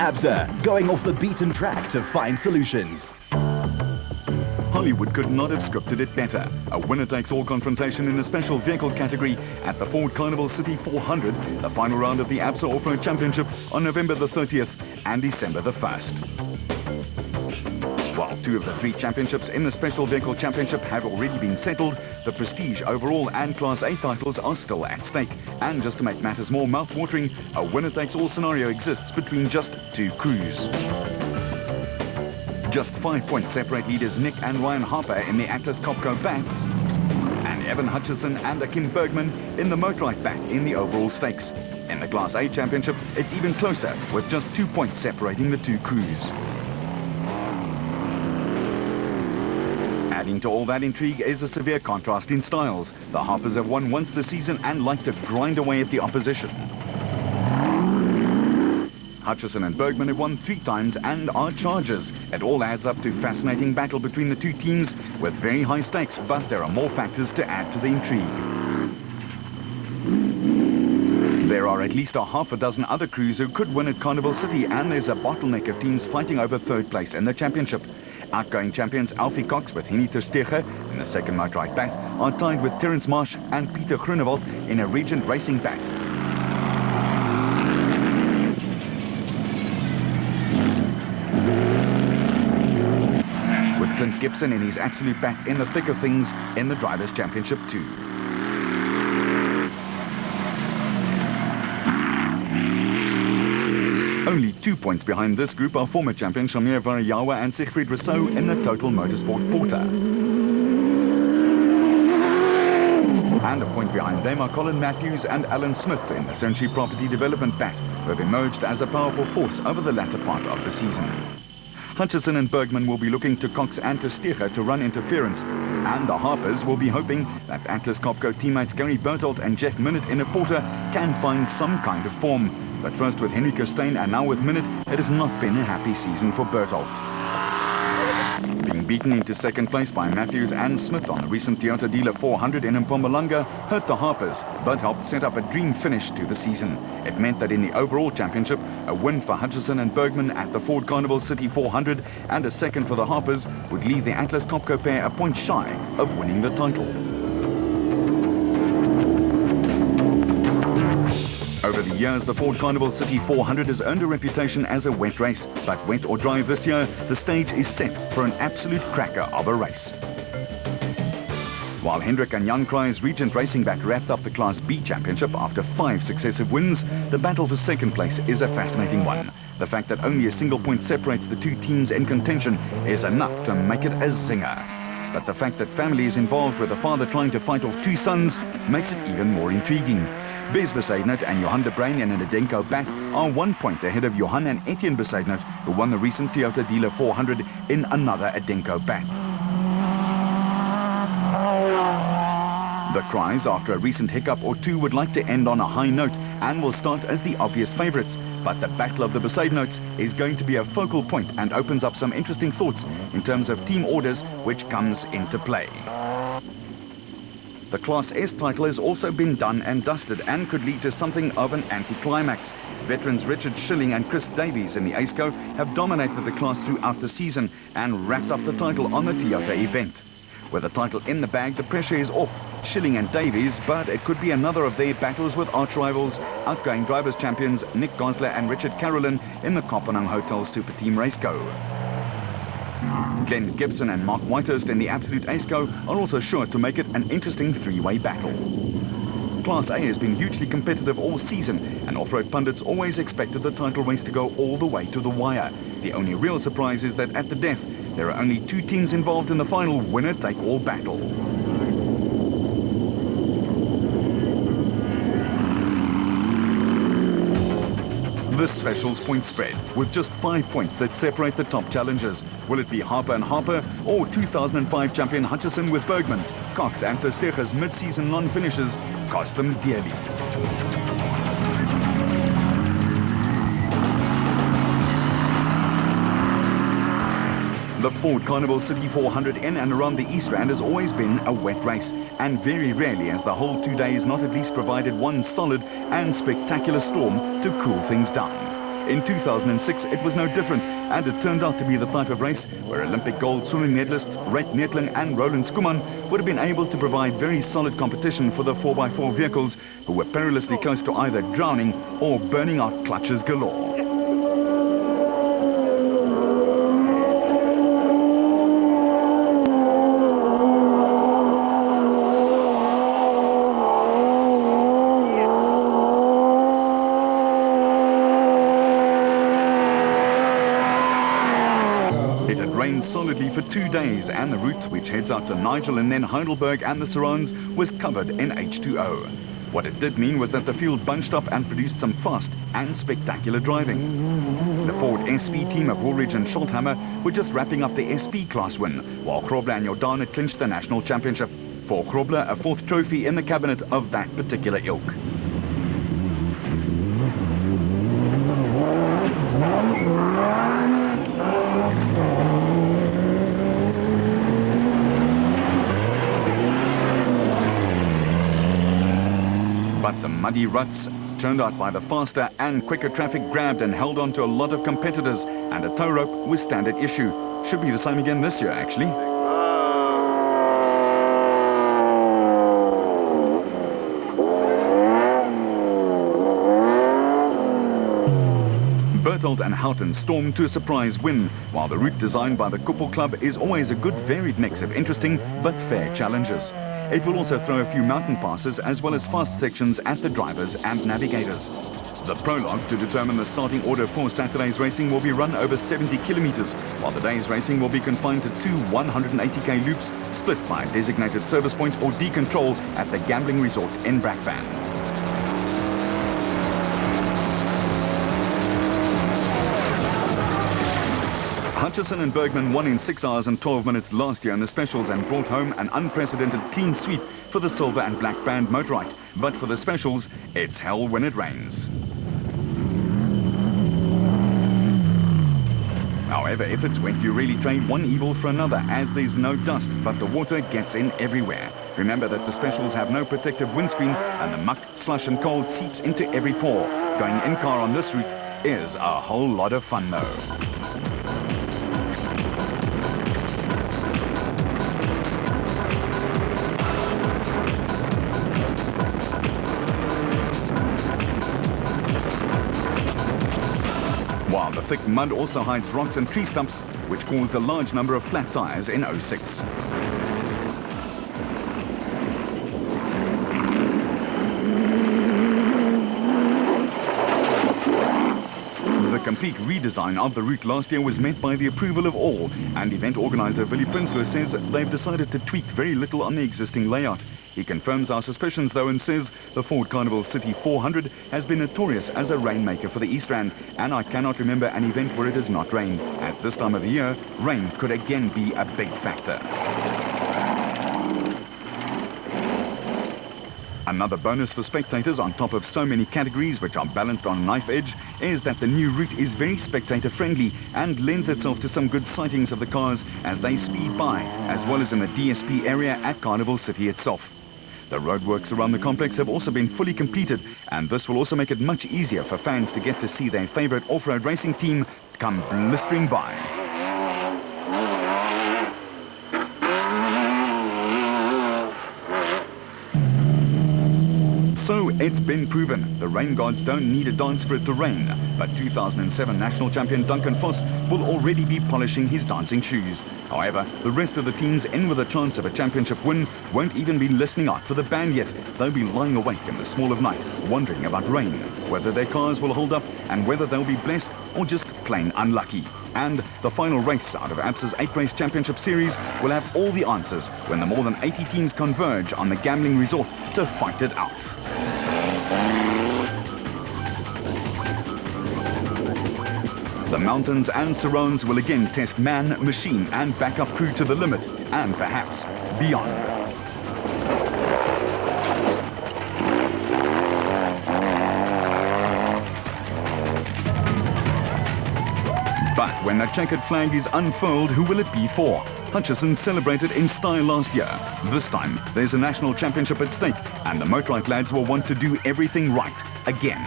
ABSA, going off the beaten track to find solutions. Hollywood could not have scripted it better. A winner-takes-all confrontation in the special vehicle category at the Ford Carnival City 400, the final round of the ABSA Off-Road Championship on November the 30th and December the 1st. While 2 of the 3 championships in the Special Vehicle Championship have already been settled, the Prestige Overall and Class A titles are still at stake. And just to make matters more mouth-watering, a winner-takes-all scenario exists between just 2 crews. Just 5 points separate leaders Nick and Ryan Harper in the Atlas Copco bat, and Evan Hutchison and Akin Bergman in the Motorite bat in the overall stakes. In the Class A Championship, it's even closer, with just 2 points separating the 2 crews. Adding to all that intrigue is a severe contrast in styles. The Harpers have won once this season and like to grind away at the opposition. Hutchison and Bergman have won 3 times and are chargers. It all adds up to a fascinating battle between the 2 teams with very high stakes, but there are more factors to add to the intrigue. There are at least a half a dozen other crews who could win at Carnival City, and there's a bottleneck of teams fighting over 3rd place in the championship. Outgoing champions Alfie Cox with Henny ter Steege in the 2nd Motorite bat are tied with Terence Marsh and Pieter Groenewald in a Regent Racing bat. With Clint Gibson in his absolute bat in the thick of things in the Drivers' Championship too. Only 2 points behind this group are former champions Shamir Varayawa and Siegfried Rousseau in the Total Motorsport Porter. And a point behind them are Colin Matthews and Alan Smith in the Century Property Development bat, who have emerged as a powerful force over the latter part of the season. Hutchison and Bergman will be looking to Cox and ter Steege to run interference, and the Harpers will be hoping that Atlas Copco teammates Gary Berthold and Jeff Minute in a Porter can find some kind of form. But first with Henry Kirstein and now with Minute, it has not been a happy season for Berthold. Being beaten into 2nd place by Matthews and Smith on the recent Toyota Dealer 400 in Mpumalanga hurt the Harpers, but helped set up a dream finish to the season. It meant that in the overall championship, a win for Hutchison and Bergman at the Ford Carnival City 400 and a 2nd for the Harpers would leave the Atlas Copco pair a point shy of winning the title. Over the years, the Ford Carnival City 400 has earned a reputation as a wet race, but wet or dry this year, the stage is set for an absolute cracker of a race. While Hendrik and Jan Kraai's Regent Racing bat wrapped up the Class B Championship after 5 successive wins, the battle for 2nd place is a fascinating one. The fact that only a single point separates the 2 teams in contention is enough to make it a zinger. But the fact that family is involved with the father trying to fight off 2 sons makes it even more intriguing. Bez Besaidnout and Johan de Bruin in an Adenko bat are 1 point ahead of Johan and Etienne Besaidnout, who won the recent Toyota Dealer 400 in another Adenko bat. The Kraais, after a recent hiccup or 2, would like to end on a high note and will start as the obvious favourites. But the Battle of the Besaidnoats is going to be a focal point and opens up some interesting thoughts in terms of team orders, which comes into play. The Class S title has also been done and dusted and could lead to something of an anticlimax. Veterans Richard Schilling and Chris Davies in the ACECO have dominated the class throughout the season and wrapped up the title on the Toyota event. With the title in the bag, the pressure is off Schilling and Davies, but it could be another of their battles with arch rivals, outgoing drivers champions Nick Gosler and Richard Carolyn in the Kopenhagen Hotel Super Team Raceco. Glenn Gibson and Mark Whitehurst in the Absolute ACECO are also sure to make it an interesting 3-way battle. Class A has been hugely competitive all season, and off-road pundits always expected the title race to go all the way to the wire. The only real surprise is that at the DEF, there are only 2 teams involved in the final winner-take-all battle. This specials point spread, with just 5 points that separate the top challengers. Will it be Harper and Harper, or 2005 champion Hutchison with Bergman? Cox and ter Steege's mid-season non-finishes cost them dearly. The Ford Carnival City 400 in and around the East Rand has always been a wet race, and very rarely has the whole 2 days not at least provided one solid and spectacular storm to cool things down. In 2006, it was no different, and it turned out to be the type of race where Olympic gold swimming medalists Reit Neethling and Roland Skuman would have been able to provide very solid competition for the 4x4 vehicles, who were perilously close to either drowning or burning out clutches galore. It had rained solidly for 2 days, and the route, which heads out to Nigel and then Heidelberg and the Surrounds, was covered in H2O. What it did mean was that the field bunched up and produced some fast and spectacular driving. The Ford SP team of Woolridge and Scholthammer were just wrapping up the SP class win, while Grobler and Jordan had clinched the national championship. For Grobler, a 4th trophy in the cabinet of that particular ilk. But the muddy ruts, turned out by the faster and quicker traffic, grabbed and held on to a lot of competitors, and a tow rope was standard issue. Should be the same again this year, actually. Berthold and Houghton stormed to a surprise win, while the route designed by the Koppel Club is always a good varied mix of interesting but fair challenges. It will also throw a few mountain passes as well as fast sections at the drivers and navigators. The prologue to determine the starting order for Saturday's racing will be run over 70 kilometers, while the day's racing will be confined to 2 180k loops split by a designated service point or decontrol at the gambling resort in Brakpan. Hutchison and Bergman won in 6 hours and 12 minutes last year in the specials and brought home an unprecedented clean sweep for the silver and black band motorite. But for the specials, it's hell when it rains. However, if it's wet, you really trade one evil for another, as there's no dust, but the water gets in everywhere. Remember that the specials have no protective windscreen, and the muck, slush and cold seeps into every pore. Going in-car on this route is a whole lot of fun, though. While the thick mud also hides rocks and tree stumps, which caused a large number of flat tires in 06. The complete redesign of the route last year was met by the approval of all, and event organizer Willie Prinsloo says they've decided to tweak very little on the existing layout. He confirms our suspicions, though, and says the Ford Carnival City 400 has been notorious as a rainmaker for the East Rand, and I cannot remember an event where it has not rained. At this time of the year, rain could again be a big factor. Another bonus for spectators, on top of so many categories which are balanced on knife edge, is that the new route is very spectator friendly and lends itself to some good sightings of the cars as they speed by, as well as in the DSP area at Carnival City itself. The roadworks around the complex have also been fully completed, and this will also make it much easier for fans to get to see their favorite off-road racing team come blistering by. So it's been proven, the rain gods don't need a dance for it to rain, but 2007 national champion Duncan Vos will already be polishing his dancing shoes. However, the rest of the teams in with a chance of a championship win won't even be listening out for the band yet. They'll be lying awake in the small of night, wondering about rain, whether their cars will hold up and whether they'll be blessed or just plain unlucky. And the final race out of ABSA's 8-race championship series will have all the answers when the more than 80 teams converge on the gambling resort to fight it out. The mountains and surrounds will again test man, machine and backup crew to the limit, and perhaps beyond. But when the checkered flag is unfurled, who will it be for? Hutchison celebrated in style last year. This time, there's a national championship at stake, and the Motorite lads will want to do everything right again.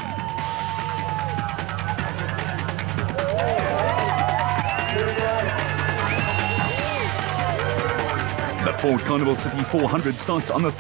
The Ford Carnival City 400 starts on the